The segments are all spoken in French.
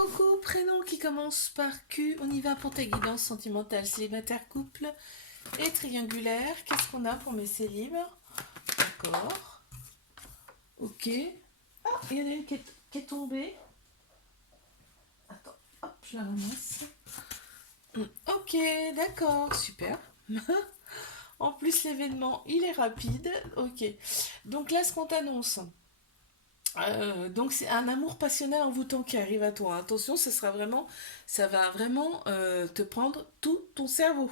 Coucou, prénom qui commence par Q, on y va pour ta guidance sentimentale, célibataire, couple et triangulaire. Qu'est-ce qu'on a pour mes célibes? D'accord. Ok. Ah, il y en a une qui est tombée. Attends, hop, je la ramasse. Ok, d'accord, super. En plus, l'événement, il est rapide. Ok. Donc là, ce qu'on t'annonce. Donc c'est un amour passionnel envoûtant qui arrive à toi. Attention, ça va vraiment te prendre tout ton cerveau.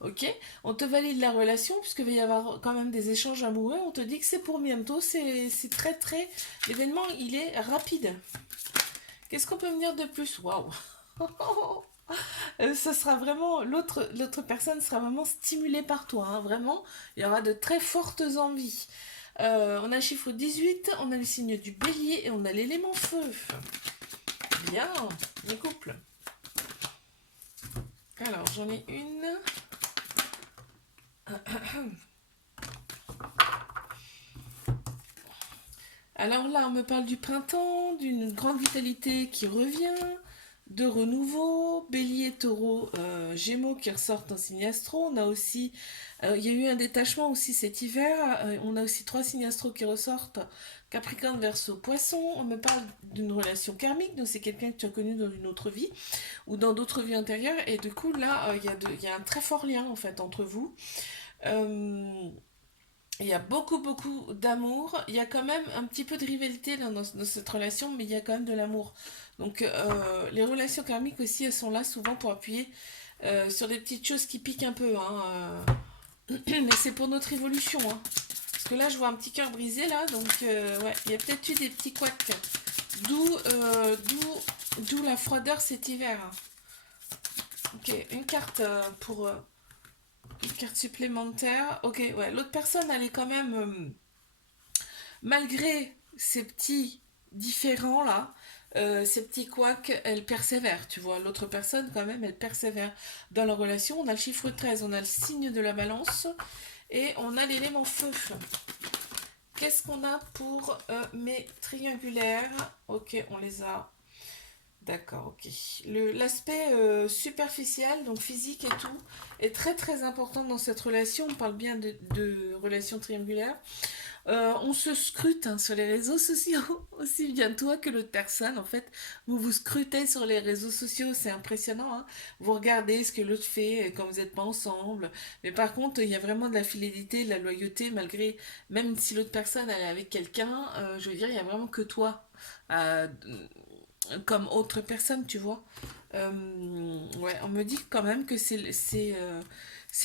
Ok? On te valide la relation puisqu'il va y avoir quand même des échanges amoureux. On te dit que c'est pour bientôt. C'est très très. L'événement il est rapide. Qu'est-ce qu'on peut me dire de plus? Waouh! Ça sera vraiment l'autre personne sera vraiment stimulée par toi, hein, vraiment. Il y aura de très fortes envies. On a le chiffre 18, on a le signe du bélier et on a l'élément feu. Bien, les couples. Alors, j'en ai une. Alors là, on me parle du printemps, d'une grande vitalité qui revient, de renouveau, bélier, taureau, gémeaux qui ressortent en signe astro. On a aussi, il y a eu un détachement aussi cet hiver. On a aussi trois signes astro qui ressortent, Capricorne, Verseau, Poisson. On me parle d'une relation karmique, donc c'est quelqu'un que tu as connu dans une autre vie ou dans d'autres vies antérieures. Et du coup, là, il y a un très fort lien en fait entre vous. Euh, il y a beaucoup d'amour. Il y a quand même un petit peu de rivalité dans cette relation, mais il y a quand même de l'amour. Donc les relations karmiques aussi, elles sont là souvent pour appuyer sur des petites choses qui piquent un peu, hein, mais c'est pour notre évolution, hein. Parce que là, je vois un petit cœur brisé là, donc ouais, il y a peut-être eu des petits couacs. D'où la froideur cet hiver, hein. Ok, une carte pour une carte supplémentaire. Ok, ouais, l'autre personne, elle est quand même malgré ces petits différents là, ces petits couacs, elle persévère, tu vois. L'autre personne, quand même, elle persévère dans la relation. On a le chiffre 13, on a le signe de la balance et on a l'élément feu. Qu'est-ce qu'on a pour mes triangulaires? Ok, on les a. D'accord, ok. L'aspect superficiel, donc physique et tout, est très très important dans cette relation. On parle bien de relation triangulaire. On se scrute hein, sur les réseaux sociaux, aussi bien toi que l'autre personne. En fait, vous vous scrutez sur les réseaux sociaux, c'est impressionnant, hein. Vous regardez ce que l'autre fait quand vous n'êtes pas ensemble. Mais par contre, il y a vraiment de la fidélité, de la loyauté, malgré, même si l'autre personne elle est avec quelqu'un, je veux dire, il n'y a vraiment que toi comme autre personne, tu vois. Ouais, on me dit quand même que c'est le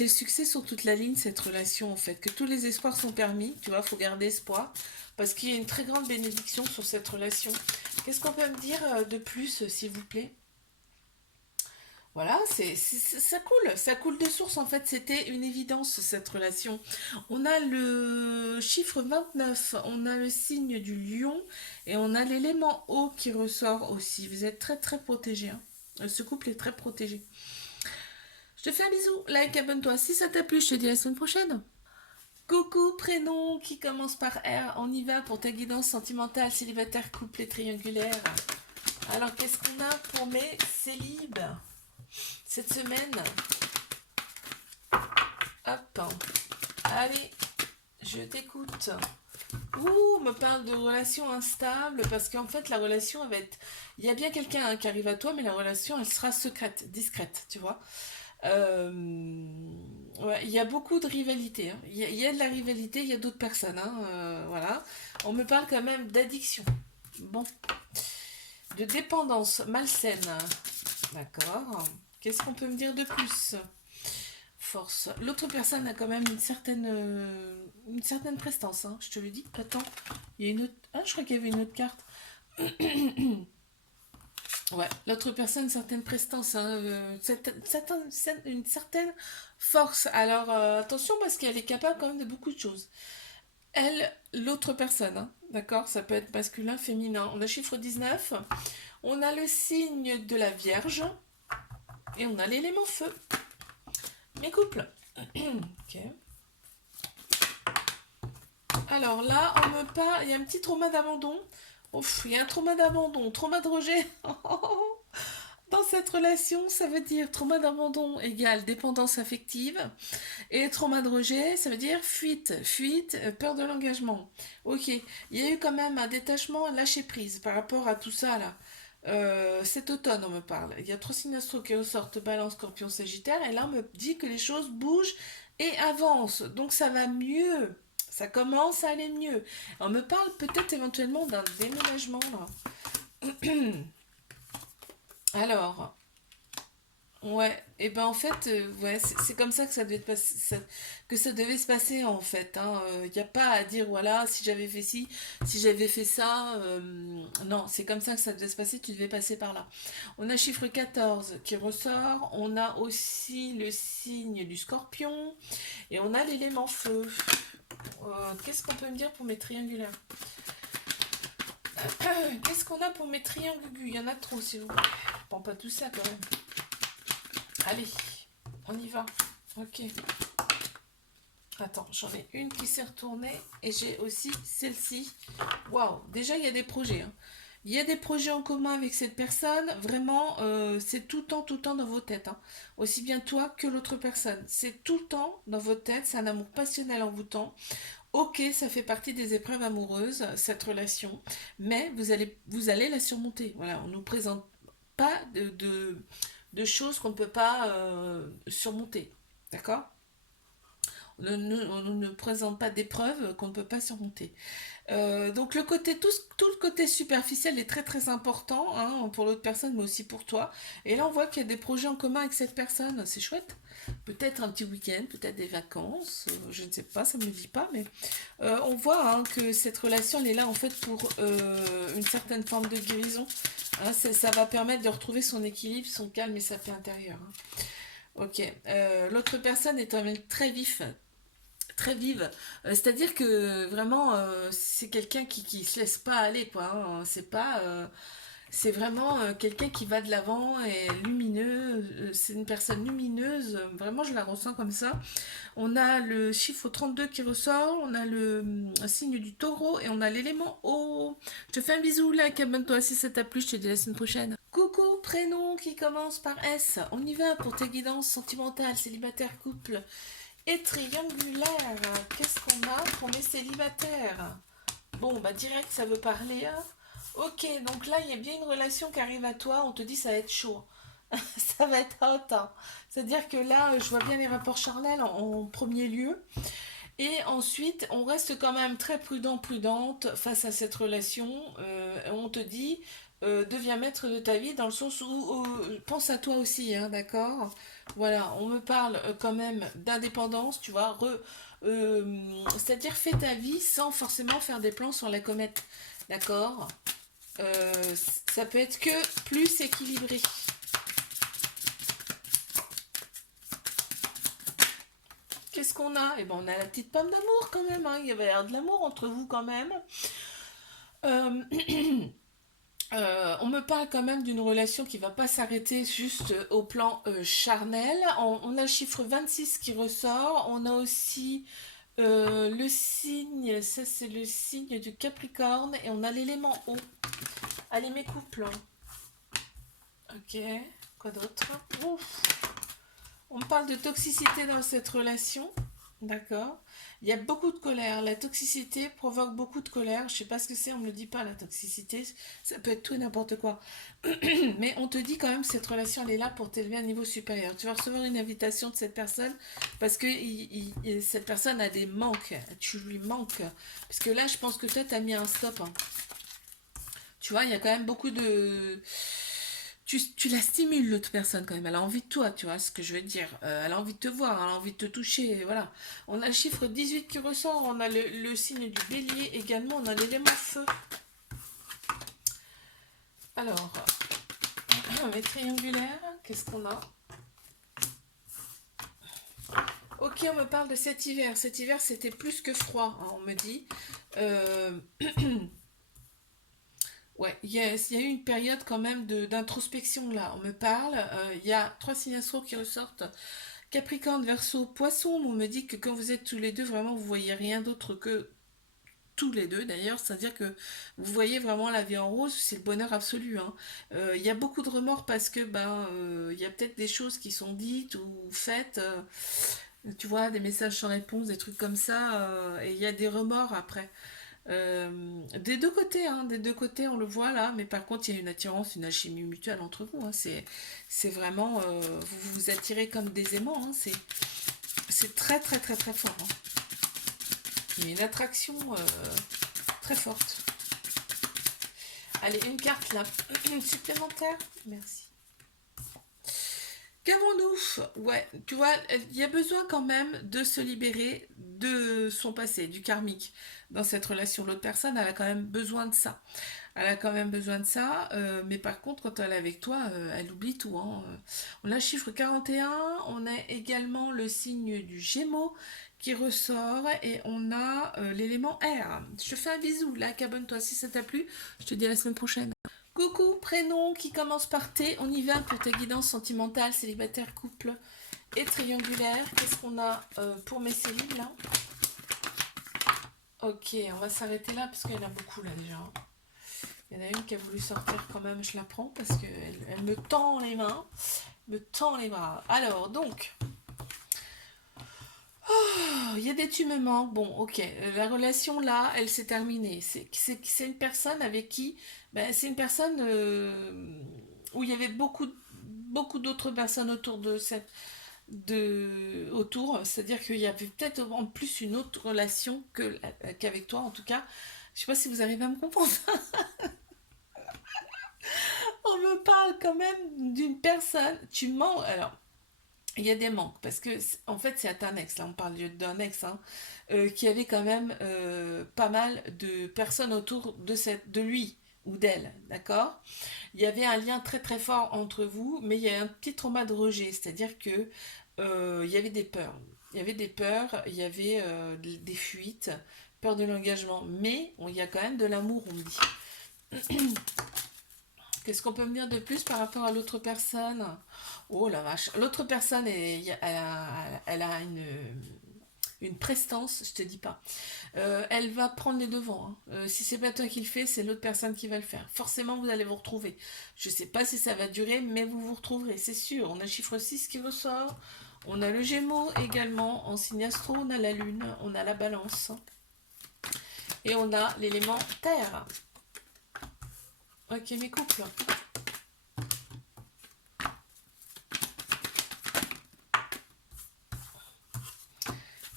succès sur toute la ligne, cette relation, en fait. Que tous les espoirs sont permis, tu vois, faut garder espoir. Parce qu'il y a une très grande bénédiction sur cette relation. Qu'est-ce qu'on peut me dire de plus, s'il vous plaît? Voilà, ça coule de source en fait, c'était une évidence cette relation. On a le chiffre 29, on a le signe du lion et on a l'élément eau qui ressort aussi. Vous êtes très très protégés, hein. Ce couple est très protégé. Je te fais un bisou, like, abonne-toi si ça t'a plu, je te dis à la semaine prochaine. Coucou, prénom qui commence par R, on y va pour ta guidance sentimentale, célibataire, couple et triangulaire. Alors qu'est-ce qu'on a pour mes célibes cette semaine? Hop. Allez, je t'écoute. Ouh, on me parle de relation instable parce qu'en fait la relation elle va être... Il y a bien quelqu'un hein, qui arrive à toi mais la relation elle sera secrète, discrète, tu vois. Ouais, il y a beaucoup de rivalité, hein. Il y a de la rivalité, il y a d'autres personnes, hein, voilà. On me parle quand même d'addiction. Bon, de dépendance malsaine. D'accord. Qu'est-ce qu'on peut me dire de plus? Force. L'autre personne a quand même une certaine prestance, hein, je te le dis. Attends, il y a une autre. Ah, je crois qu'il y avait une autre carte. Ouais, l'autre personne, une certaine prestance, hein, une certaine force. Alors, attention parce qu'elle est capable quand même de beaucoup de choses. Elle, l'autre personne, hein, d'accord? Ça peut être masculin, féminin. On a chiffre 19, on a le signe de la Vierge et on a l'élément feu. Mes couples. Ok. Alors là, on me parle, il y a un petit trauma d'abandon. Ouf, il y a un trauma d'abandon, trauma de rejet. Dans cette relation, ça veut dire trauma d'abandon égale dépendance affective. Et trauma de rejet, ça veut dire fuite, fuite, peur de l'engagement. Ok, il y a eu quand même un détachement, un lâcher prise par rapport à tout ça là. Cet automne, on me parle. Il y a trois signes astro qui ressortent, Balance, Scorpion, Sagittaire, et là on me dit que les choses bougent et avancent. Donc ça va mieux. Ça commence à aller mieux. On me parle peut-être éventuellement d'un déménagement là. Alors, ouais, et ben en fait, ouais, c'est comme ça que ça devait que ça devait se passer en fait. Il n'y a pas à dire voilà, si j'avais fait ci, si j'avais fait ça. Non, c'est comme ça que ça devait se passer, tu devais passer par là. On a chiffre 14 qui ressort, on a aussi le signe du scorpion, et on a l'élément feu. Qu'est-ce qu'on peut me dire pour mes triangulaires? Qu'est-ce qu'on a pour mes triangles? Il y en a trop, s'il vous plaît. Je prends pas tout ça quand même. Allez, on y va. Ok. Attends, j'en ai une qui s'est retournée et j'ai aussi celle-ci. Waouh, déjà il y a des projets, hein. Il y a des projets en commun avec cette personne. Vraiment, c'est tout le temps dans vos têtes, hein. Aussi bien toi que l'autre personne. C'est tout le temps dans votre tête. C'est un amour passionnel en vous temps. Ok, ça fait partie des épreuves amoureuses, cette relation. Mais vous allez la surmonter. Voilà, on ne nous présente pas de choses qu'on ne peut pas surmonter. D'accord? On ne présente pas d'épreuves qu'on ne peut pas surmonter. Donc tout le côté superficiel est très très important, hein, pour l'autre personne, mais aussi pour toi. Et là, on voit qu'il y a des projets en commun avec cette personne. C'est chouette. Peut-être un petit week-end, peut-être des vacances. Je ne sais pas, ça ne me dit pas, mais on voit, hein, que cette relation, elle est là en fait pour une certaine forme de guérison. Hein, ça va permettre de retrouver son équilibre, son calme et sa paix intérieure, hein. Ok. L'autre personne est un mec très vif, très vive. C'est-à-dire que vraiment, c'est quelqu'un qui se laisse pas aller, quoi, hein. C'est pas, c'est vraiment quelqu'un qui va de l'avant et lumineux. C'est une personne lumineuse. Vraiment, je la ressens comme ça. On a le chiffre 32 qui ressort. On a le signe du taureau et on a l'élément eau. Je te fais un bisou, là, abonne-toi si ça t'a plu. Je te dis à la semaine prochaine. Coucou, prénom qui commence par S. On y va pour tes guidances sentimentales, célibataire, couple et triangulaire. Qu'est-ce qu'on a pour mes célibataires? Bon, bah direct, ça veut parler, hein. Ok, donc là, il y a bien une relation qui arrive à toi. On te dit ça va être chaud. Ça va être hot, hein. C'est-à-dire que là, je vois bien les rapports charnels en premier lieu. Et ensuite, on reste quand même très prudent, prudente face à cette relation. On te dit, deviens maître de ta vie dans le sens où pense à toi aussi, hein, d'accord? Voilà, on me parle quand même d'indépendance, tu vois, c'est-à-dire fais ta vie sans forcément faire des plans sur la comète, d'accord? Euh, Ça peut être que plus équilibré. Qu'est-ce qu'on a? Eh ben, on a la petite pomme d'amour quand même, hein. Il y avait l'air de l'amour entre vous quand même. Euh, on me parle quand même d'une relation qui va pas s'arrêter juste au plan charnel. On a le chiffre 26 qui ressort. On a aussi le signe, ça c'est le signe du Capricorne. Et on a l'élément eau. Allez, mes couples. Ok, quoi d'autre? Ouf. On me parle de toxicité dans cette relation. D'accord. Il y a beaucoup de colère. La toxicité provoque beaucoup de colère. Je sais pas ce que c'est, on me le dit pas, la toxicité. Ça peut être tout et n'importe quoi. Mais on te dit quand même que cette relation, elle est là pour t'élever à un niveau supérieur. Tu vas recevoir une invitation de cette personne parce que cette personne a des manques. Tu lui manques. Parce que là, je pense que toi, tu as mis un stop, hein. Tu vois, il y a quand même beaucoup de... Tu la stimules, l'autre personne, quand même. Elle a envie de toi, tu vois ce que je veux dire. Elle a envie de te voir, elle a envie de te toucher, voilà. On a le chiffre 18 qui ressort, on a le signe du bélier également, on a l'élément feu. Alors, les triangulaires, qu'est-ce qu'on a? Ok, on me parle de cet hiver. Cet hiver, c'était plus que froid, hein, on me dit. Euh, Ouais, il y a eu une période quand même d'introspection là. On me parle, il y a trois signes astro qui ressortent. Capricorne, Verseau, Poisson. On me dit que quand vous êtes tous les deux, vraiment, vous voyez rien d'autre que tous les deux d'ailleurs, c'est-à-dire que vous voyez vraiment la vie en rose, c'est le bonheur absolu, hein. Il y a beaucoup de remords parce que ben il y a peut-être des choses qui sont dites ou faites, tu vois, des messages sans réponse, des trucs comme ça, et il y a des remords après. Des deux côtés, hein, des deux côtés, on le voit là, mais par contre, il y a une attirance, une alchimie mutuelle entre vous, hein. C'est vraiment, vous vous attirez comme des aimants, hein. C'est très, très, très, très fort, hein. Il y a une attraction très forte. Allez, une carte là, supplémentaire. Merci. Qu'avons-nous? Ouais, tu vois, il y a besoin quand même de se libérer de son passé, du karmique. Dans cette relation, l'autre personne, elle a quand même besoin de ça. Elle a quand même besoin de ça, mais par contre, quand elle est avec toi, elle oublie tout, hein. On a le chiffre 41, on a également le signe du Gémeaux qui ressort et on a l'élément R. Je te fais un bisou, là, abonne-toi si ça t'a plu. Je te dis à la semaine prochaine. Coucou, prénom qui commence par T, on y va pour ta guidance sentimentale, célibataire, couple et triangulaire. Qu'est-ce qu'on a pour mes cellules là? Ok, on va s'arrêter là parce qu'il y en a beaucoup là déjà. Il y en a une qui a voulu sortir quand même, je la prends parce qu'elle elle me tend les mains, me tend les bras. Alors, donc, il y a des tu me manques. Bon, ok, la relation là, elle s'est terminée. C'est une personne avec qui, ben, c'est une personne où il y avait beaucoup d'autres personnes autour de autour. C'est-à-dire qu'il y avait peut-être en plus une autre relation qu'avec toi, en tout cas. Je sais pas si vous arrivez à me comprendre. On me parle quand même d'une personne. Tu mens. Alors, il y a des manques parce que en fait c'est un ex, là on parle d'un ex, hein, qui avait quand même pas mal de personnes autour de lui ou d'elle, d'accord. Il y avait un lien très très fort entre vous, mais il y a un petit trauma de rejet, c'est-à-dire que il y avait des peurs, il y avait des peurs, il y avait des fuites, peur de l'engagement, mais il y a quand même de l'amour, on me dit. Qu'est-ce qu'on peut me dire de plus par rapport à l'autre personne? Oh la vache. L'autre personne, elle a une prestance, je te dis pas. Elle va prendre les devants, hein. Si c'est pas toi qui le fais, c'est l'autre personne qui va le faire. Forcément, vous allez vous retrouver. Je sais pas si ça va durer, mais vous vous retrouverez, c'est sûr. On a le chiffre 6 qui ressort. On a le Gémeaux également. En signe astro, on a la Lune, on a la Balance. Et on a l'élément Terre. Ok, mes couples.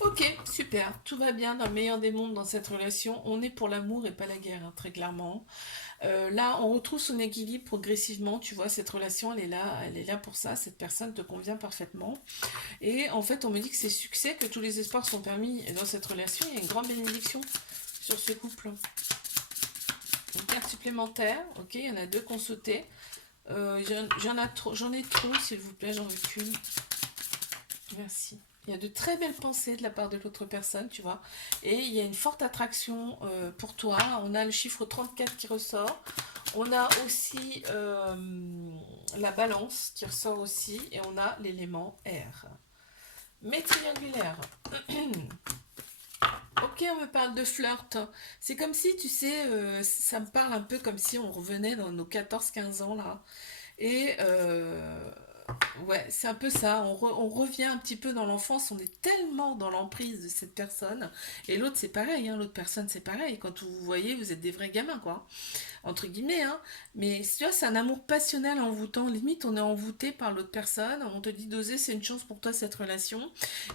Ok, super, tout va bien dans le meilleur des mondes dans cette relation. On est pour l'amour et pas la guerre, hein, très clairement. Là, on retrouve son équilibre progressivement. Tu vois, cette relation, elle est là pour ça. Cette personne te convient parfaitement. Et en fait, on me dit que c'est succès, que tous les espoirs sont permis dans cette relation. Il y a une grande bénédiction sur ce couple. Une carte supplémentaire. Ok, il y en a deux qu'on sautait. J'en ai trop, s'il vous plaît, j'en veux qu'une. Merci. Il y a de très belles pensées de la part de l'autre personne, tu vois. Et il y a une forte attraction pour toi. On a le chiffre 34 qui ressort. On a aussi la balance qui ressort aussi. Et on a l'élément R. Mais triangulaire. Ok, on me parle de flirt. C'est comme si, tu sais, ça me parle un peu comme si on revenait dans nos 14-15 ans là. Et ouais, c'est un peu ça. On revient un petit peu dans l'enfance. On est tellement dans l'emprise de cette personne. Et l'autre, c'est pareil, hein. L'autre personne, c'est pareil. Quand vous voyez, vous êtes des vrais gamins, quoi. Entre guillemets, hein. Mais tu vois, c'est un amour passionnel envoûtant. Limite, on est envoûté par l'autre personne. On te dit d'oser, c'est une chance pour toi, cette relation.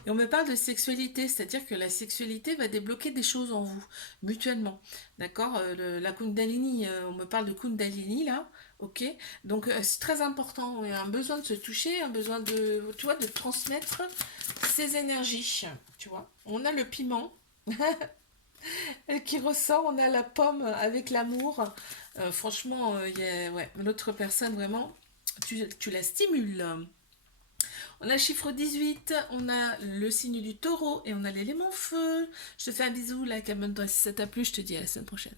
Et on me parle de sexualité. C'est-à-dire que la sexualité va débloquer des choses en vous, mutuellement. D'accord. La Kundalini, on me parle de Kundalini, là. Ok, donc c'est très important. Il y a un besoin de se toucher, un besoin de, tu vois, de transmettre ses énergies. Tu vois, on a le piment qui ressort, on a la pomme avec l'amour. Franchement, ouais, l'autre personne vraiment, tu la stimules. On a le chiffre 18, on a le signe du taureau et on a l'élément feu. Je te fais un bisou, like, abonne-toi si ça t'a plu. Je te dis à la semaine prochaine.